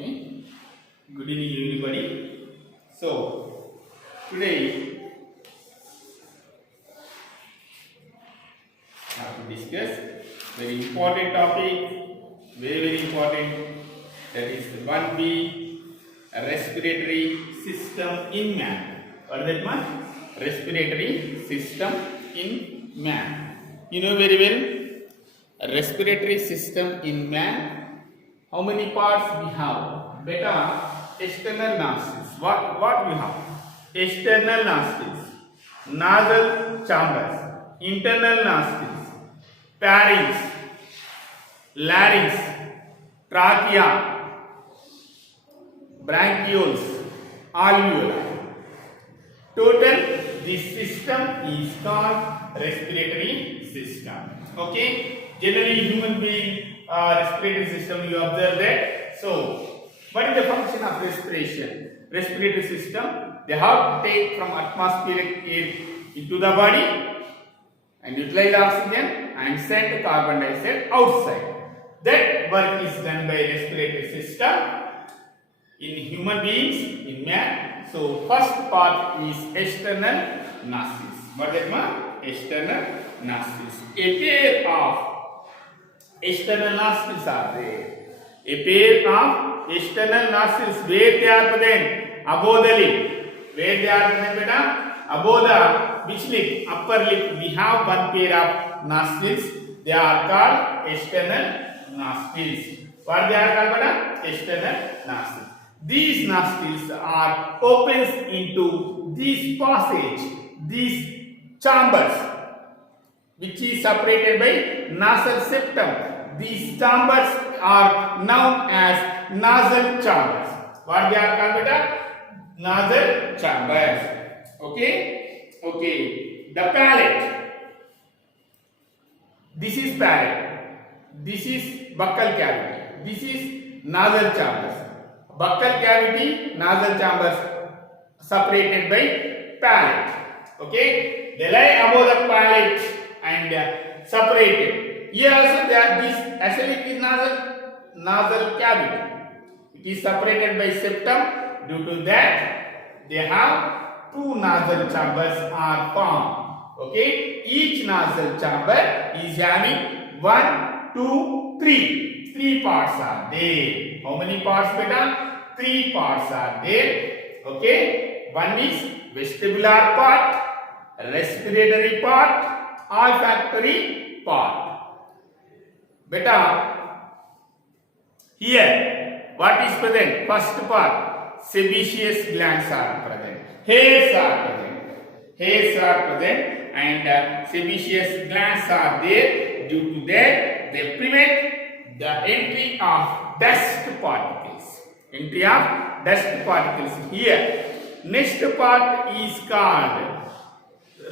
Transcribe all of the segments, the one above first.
Okay. Good evening, everybody. So today I have to discuss very important topic, very important. That is 1B, respiratory system in man. What is that one? Respiratory system in man. You know very well. A respiratory system in man. How many parts we have? Beta, external nostrils. What we have? External nostrils, nasal chambers, internal nostrils, pharynx, larynx, trachea, bronchioles, alveoli. Total, this system is called respiratory system. Okay? Generally, human being respiratory system, you observe that. So, what is the function of respiration? Respiratory system, they have to take from atmospheric air into the body and utilize oxygen and send carbon dioxide outside. That work is done by respiratory system in human beings, in man. So, first part is external nostrils. What is that? External nostrils. A pair of external nostrils are there. A pair of external nostrils, where they are present? Above the lip. Where they are present, beta? Above the which lip? Upper lip. We have one pair of nostrils. They are called external nostrils. What they are called, beta? External nostrils. These nostrils are opens into this passage, these chambers, which is separated by nasal septum. These chambers are known as nasal chambers. What they are called, beta? Nasal chambers. Okay? Okay. The palate. This is palate. This is buccal cavity. This is nasal chambers. Buccal cavity, nasal chambers separated by palate. Okay? They lie above the palate and separated. Here also this actually it is nasal cavity. It is separated by septum. Due to that, they have two nasal chambers are formed. Okay, each nasal chamber is having 1, 2, 3. 3 parts are there. How many parts, beta? 3 parts are there. Okay, one is vestibular part, respiratory part, olfactory part. Beta, here what is present? First part, sebaceous glands are present. Hairs are present. Hairs are present and sebaceous glands are there. Due to that, they prevent the entry of dust particles. Entry of dust particles here. Next part is called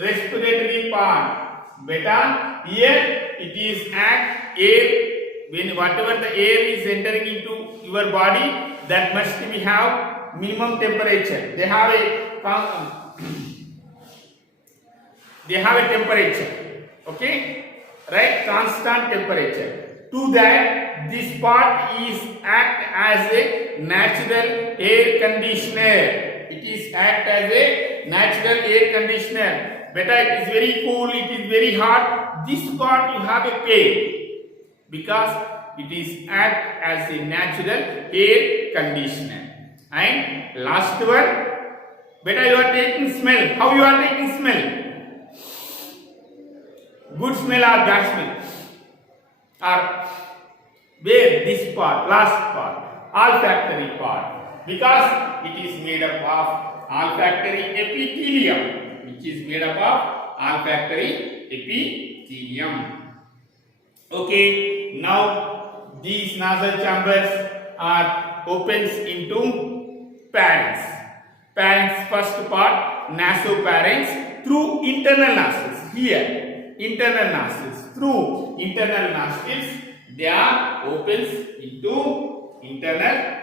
respiratory part. Beta, here it is act air. When whatever the air is entering into your body, that must be have minimum temperature. They have a temperature. Okay, right? Constant temperature. To that, this part is act as a natural air conditioner. It is act as a natural air conditioner. Beta, it is very cool, it is very hot. This part you have a pain because it is act as a natural air conditioner. And last one, beta, you are taking smell. How you are taking smell? Good smell or bad smell? Or where this part, last part, olfactory part, because it is made up of olfactory epithelium. Which is made up of olfactory epithelium. Okay, now these nasal chambers are opens into pharynx. Pharynx, first part, nasopharynx through internal nostrils. Here, internal nostrils. Through internal nostrils, they are opens into internal.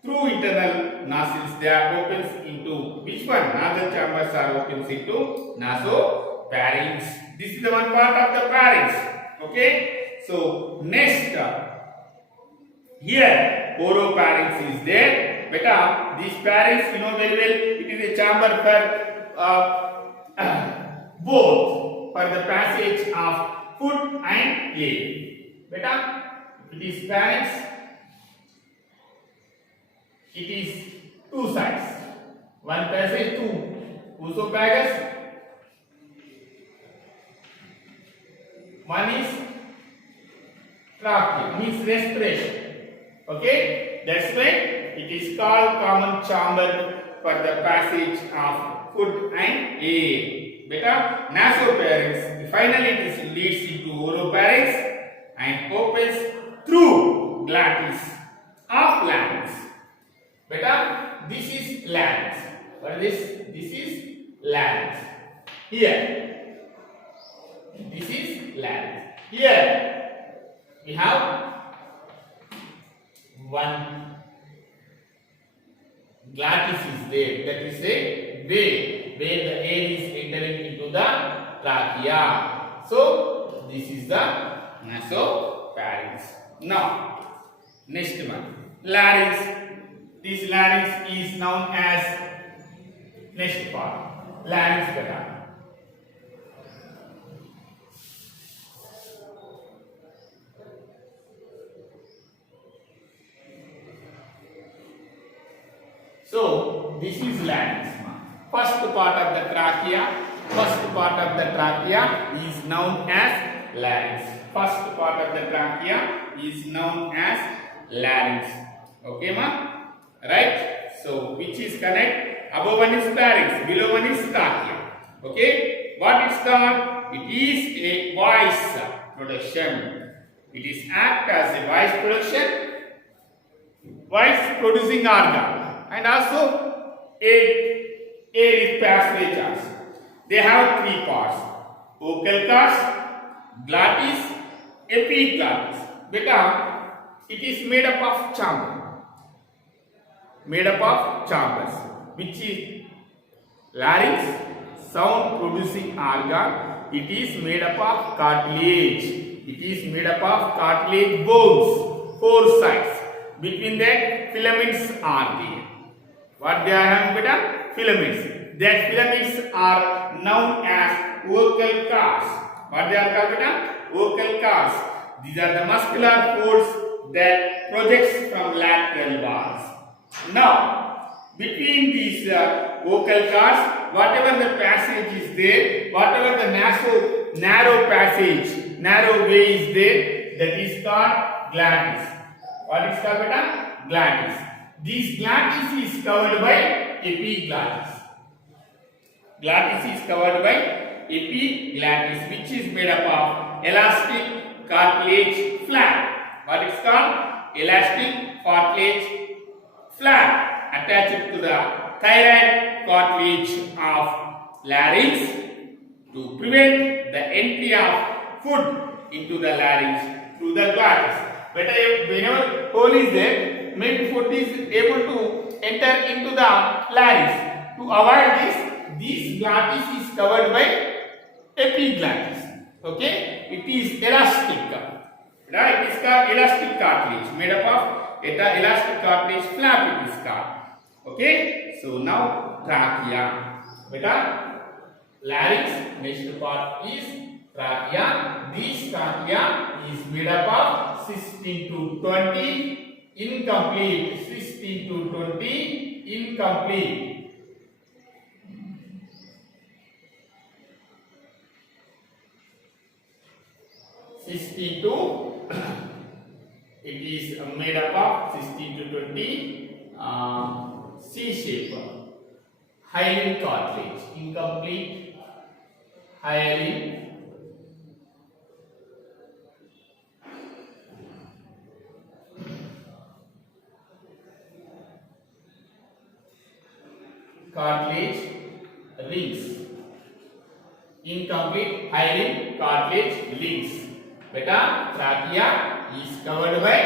Through internal nostrils, they are opens into which one? Nasal chambers are opens into nasopharynx. This is the one part of the pharynx. Okay. So next, here oropharynx is there. Beta, this pharynx, you know very well, it is a chamber for both for the passage of food and air. Beta, it is pharynx. It is two sides. One passage to esophagus. One is trachea, means respiration. Okay, that's why it is called common chamber for the passage of food and air. Beta, nasopharynx. Finally, it leads into oropharynx and opens through glottis of larynx. Beta, this is larynx. What is this? This is larynx. Here, this is larynx. Here, we have one glottis is there. That is a way where the air is entering into the trachea. So, this is the nasopharynx. Now, next one, larynx. This larynx is known as next part, larynx beta. So, this is larynx. First part of the trachea. First part of the trachea is known as larynx. First part of the trachea is known as larynx. Okay, ma? Right? So, which is correct? Above one is pharynx, below one is trachea. Okay? What is called? It is a voice production. It is act as a voice production, voice producing organ, and also air is passage also. They have three parts: vocal cords, glottis, epiglottis. Beta, it is made up of chamber. Made up of chambers, which is larynx, sound producing organ. It is made up of cartilage. It is made up of cartilage bones, four sides. Between that, filaments are there. What they are having, beta? Filaments. That filaments are known as vocal cords. What they are called, beta? Vocal cords. These are the muscular folds that projects from lateral walls. Now, between these vocal cords, whatever the passage is there, whatever the narrow passage, narrow way is there, that is called glottis. What is called, beta? Glottis. This glottis is covered by epiglottis. Glottis is covered by epiglottis, which is made up of elastic cartilage flap. What is called? Elastic cartilage flap attached to the thyroid cartilage of larynx to prevent the entry of food into the larynx through the glottis. But whenever hole is there, maybe food is able to enter into the larynx. To avoid this, glottis is covered by epiglottis. Okay, it is elastic. Right? It is called elastic cartilage, made up of elastic cartilage flap. It is called. Okay, so now trachea. Beta, larynx. Next part is trachea. This trachea is made up of 16 to 20 incomplete. 16 to 20 incomplete. 62, it is made up of 16 to 20 C shape hyaline cartilage, incomplete hyaline cartilage rings, incomplete hyaline cartilage rings. Beta, trachea is covered by,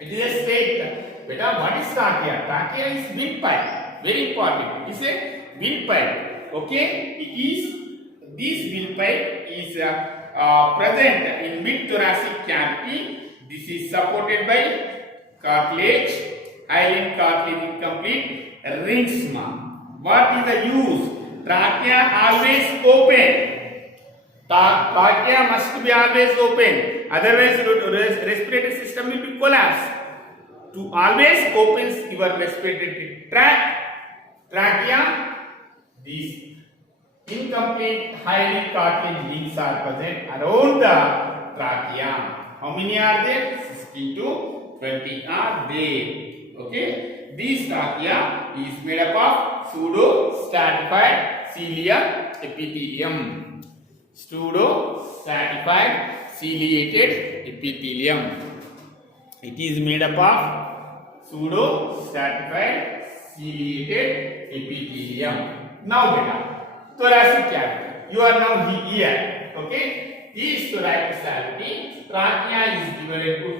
it is a straight. Beta, what is trachea? Trachea is windpipe. Very important. It is a windpipe. Okay, it is, this windpipe is present in mid thoracic cavity. This is supported by cartilage, hyaline cartilage incomplete rhinesma. What is the use? Trachea always open. Trachea must be always open. Otherwise, respiratory system will be collapsed. To always opens your respiratory tract, trachea, these incomplete hyaline cartilage rings are present around the trachea. How many are there? 16 to 20 are there. Okay. This trachea is made up of pseudo-stratified ciliate epithelium. Pseudo-stratified ciliated epithelium. It is made up of pseudo-stratified ciliated epithelium. Now, beta, thoracic cavity. You are now here. Okay. This thoracic cavity, trachea is divided into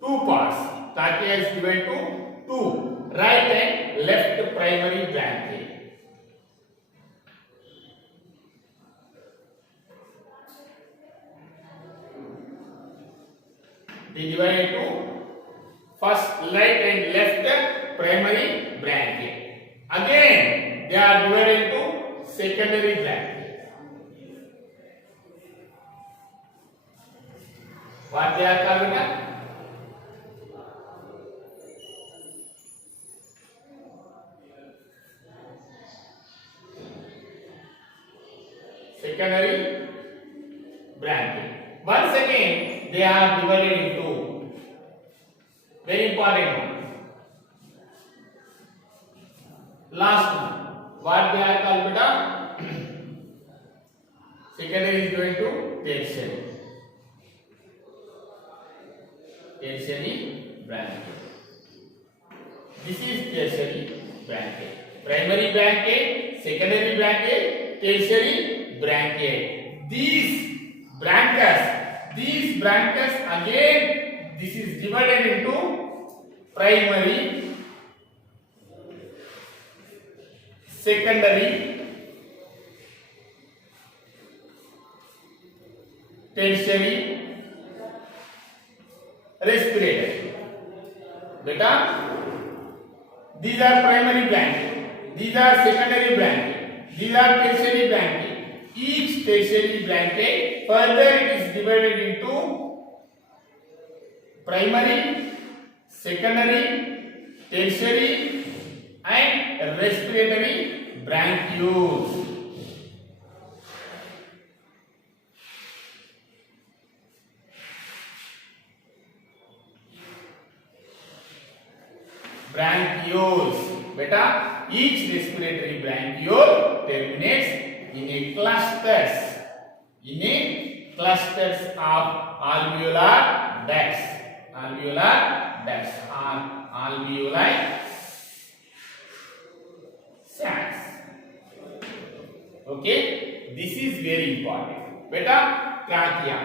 two parts. Trachea is divided into two, right and left primary branchiae. They divide into first right and left primary branchiae. Again, they are divided into secondary branchiae. What they are called? Secondary branchiae. Once again, they are divided into very important one. Last one. What they are called, beta? Secondary is going to tertiary. Tertiary branchiae. This is tertiary branchiae. Primary branchiae, secondary branchiae, tertiary branchiae. These branches again, this is divided into primary, secondary, tertiary, respiratory. Beta, these are primary branches, these are secondary branches, these are tertiary branches. Each tertiary branch further it is divided into primary, secondary, tertiary and respiratory branchioles. Branchioles. Beta, each respiratory branchiole terminates in a clusters of alveolar ducts. Alveolar ducts or alveoli sacs. Okay, this is very important. Beta, trachea.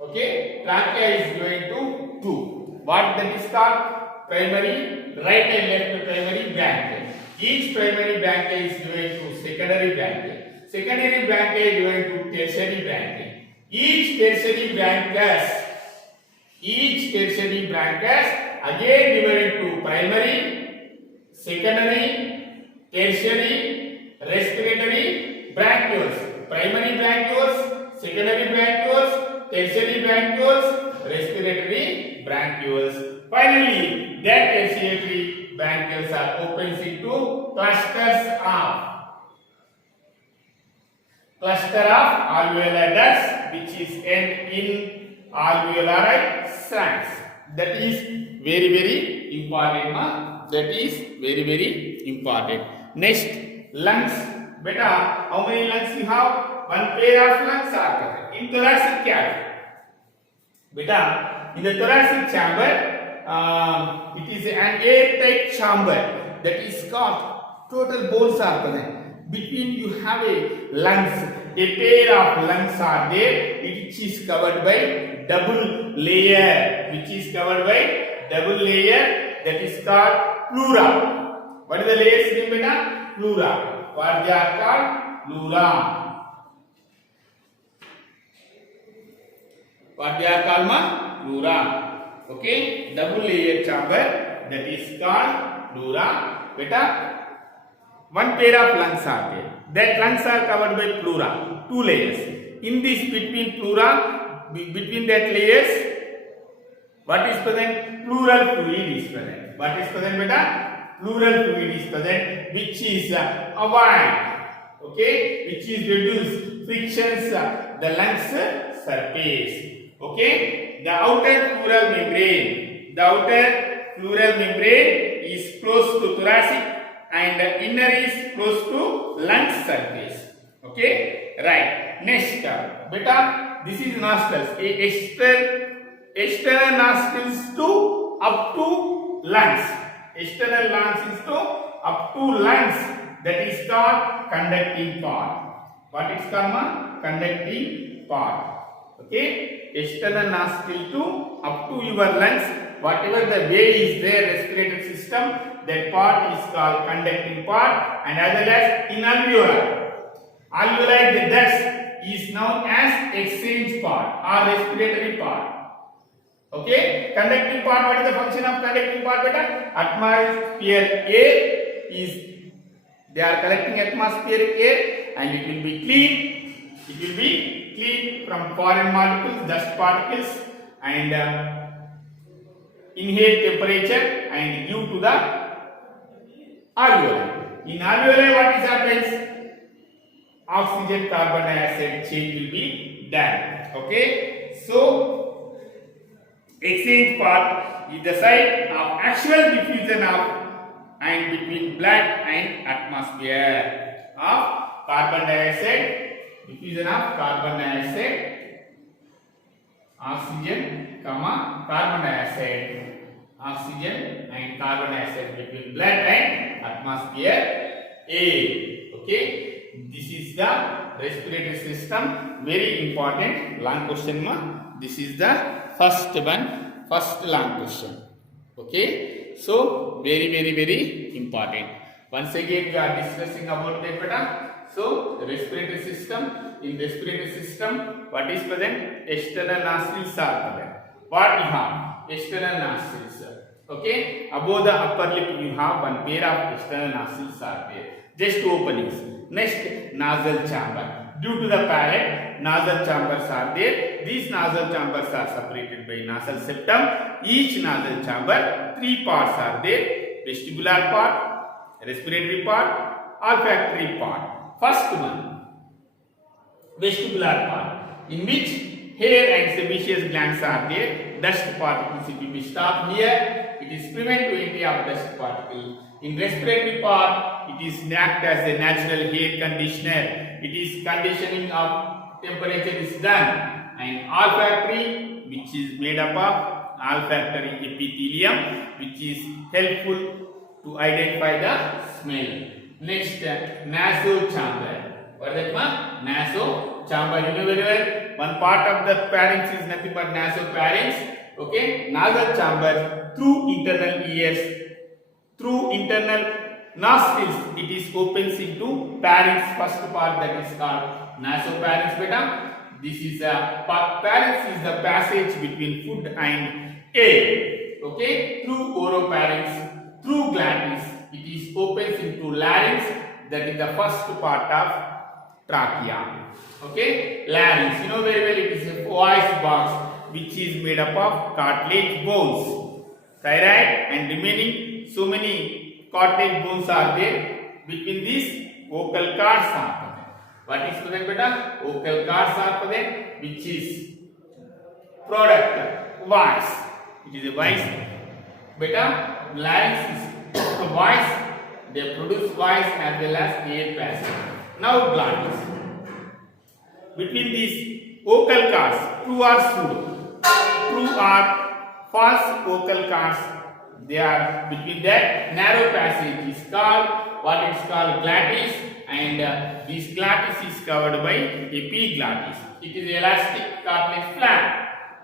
Okay, trachea is going to two. What that is called? Primary, right and left primary branchiae. Each primary branchiae is divided to secondary branchiae. Secondary branchiae divided to tertiary branchiae. Each tertiary branches again divided to primary, secondary, tertiary, respiratory branchioles. Primary branchioles, secondary branchioles, tertiary branchioles, respiratory branchioles. Finally, that tertiary branchioles are opened into cluster of alveolar ducts, which is end in alveolar sacs. That is very important. That is very important. Next, lungs. Beta, how many lungs you have? One pair of lungs are present in thoracic cavity. Beta, in the thoracic chamber, it is an airtight chamber that is called total bones are present. Between you have a lungs, a pair of lungs are there, which is covered by double layer, that is called pleura. What is the layers name, beta? Pleura. What they are called? Pleura. What they are called? Pleura. Okay, double layer chamber, that is called pleura. Beta, one pair of lungs are there. That lungs are covered by pleura, 2 layers. In this between pleura, between that layers, what is present? Pleural fluid is present. What is present, beta? Pleural fluid is present, which is avoid, okay, which is reduced frictions the lungs surface. Okay, the outer pleural membrane is close to thoracic and inner is close to lung surface. Okay, right. Next, beta, this is nostrils. External nostrils to up to lungs. External nostrils to up to lungs. That is called conducting part. What is called? Conducting part. Okay, external nostril to up to your lungs. Whatever the way is there, respiratory system, that part is called conducting part, and as well as in alveoli. Alveoli, the dust is known as exchange part or respiratory part. Okay, conducting part. What is the function of conducting part, beta? Atmosphere air is, they are collecting atmospheric air, and it will be clean. It will be clean from foreign molecules, dust particles, and inhale temperature and give to the alveoli. In alveoli, what is happens? Oxygen carbon dioxide change will be done. Okay, so exchange part is the site of actual diffusion of and between blood and atmosphere of carbon dioxide, diffusion of carbon dioxide, oxygen, carbon dioxide, oxygen and carbon dioxide between blood and atmosphere air. Okay, this is the respiratory system. Very important long question ma. This is the first long question. Okay, so very important. Once again we are discussing about that, beta. So the respiratory system, in respiratory system, what is present? External nostrils are present. What you have? External nostrils. Okay, above the upper lip you have one pair of external nostrils are there, just openings. Next, nasal chamber. Due to the palate, nasal chambers are there. These nasal chambers are separated by nasal septum. Each nasal chamber, 3 parts are there: vestibular part, respiratory part, olfactory part. First one, vestibular part, in which hair and sebaceous glands are there. Dust particles, it will be stopped here. It is prevent to entry of dust particle. In respiratory part, it is act as a natural hair conditioner. It is conditioning of temperature is done. And olfactory, which is made up of olfactory epithelium, which is helpful to identify the smell. Next, nasal chamber. What is that? Nasal chamber. You know very well. One part of the pharynx is nothing but nasopharynx. Okay, nasal chamber through internal ears, through internal nostrils, it is opens into pharynx. First part, that is called nasopharynx, beta. This is a pharynx is the passage between food and air. Okay, through oropharynx, through glottis, it is opens into larynx. That is the first part of trachea. Okay, larynx. You know very well, it is a voice box which is made up of cartilage bones, thyroid and remaining so many cartilage bones are there. Between these, vocal cords are present. What is present, beta? Vocal cords are present, which is product voice. It is a voice, beta. Larynx is voice. They produce voice as well as air passage. Now glottis. Between these vocal cords, true or pseudo, true or false vocal cords, they are between that narrow passage is called, what is called, glottis, and this glottis is covered by epiglottis. It is elastic cartilage flap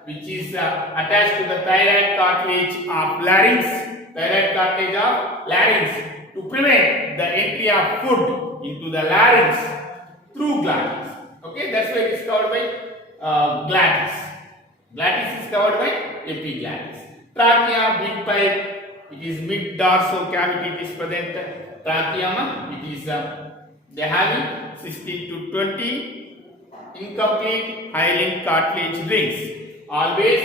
which is attached to the thyroid cartilage of larynx, to prevent the entry of food into the larynx through glottis. Okay, that's why it is covered by glottis. Glottis is covered by epiglottis. Trachea, windpipe, it is mid dorsal cavity it is present. Trachea, it is they have 16 to 20 incomplete hyaline cartilage rings. Always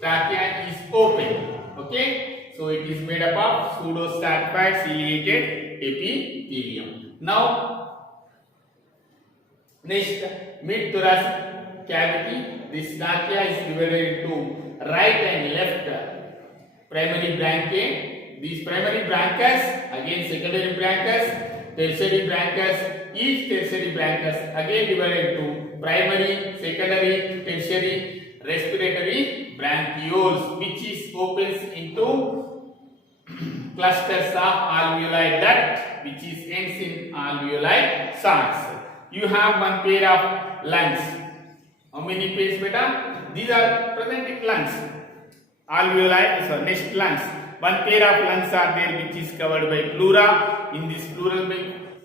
trachea is open. Okay, so it is made up of pseudostratified ciliated epithelium. Now, next, mid thoracic cavity. This trachea is divided into right and left primary branchiae. These primary branchiae, again secondary branchiae, tertiary branchiae. Each tertiary branchiae again divided into primary, secondary, tertiary respiratory bronchioles, which is opens into clusters of alveoli duct, which is ends in alveoli sacs. You have one pair of lungs. How many pairs, beta? These are present in lungs. Alveoli, so next lungs. One pair of lungs are there, which is covered by pleura. In this pleural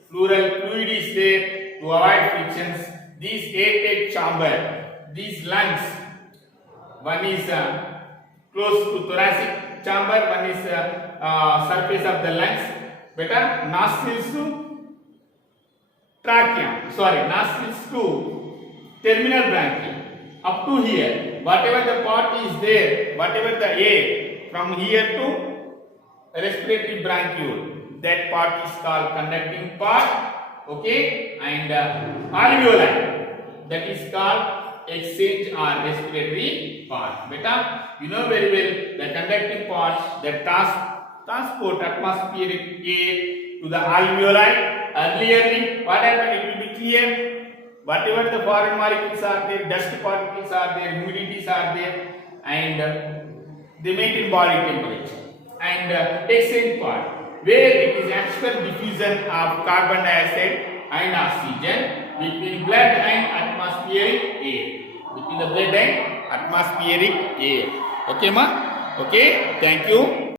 fluid is there to avoid frictions. This airtight chamber, these lungs, one is close to thoracic chamber, one is surface of the lungs. Beta, nostrils to trachea, nostrils to terminal branchiae. Up to here, whatever the part is there, whatever the air from here to respiratory bronchiole, that part is called conducting part. Okay, and alveoli, that is called exchange or respiratory part. Beta, you know very well the conducting part that transport atmospheric air to the alveoli. Earlierly, what happened? It will be clear. Whatever the foreign molecules are there, dust particles are there, humidities are there, and they maintain body temperature. And exchange part, where it is actual diffusion of carbon dioxide and oxygen between blood and atmospheric air. Between the blood and atmospheric air. Okay, ma? Okay, thank you.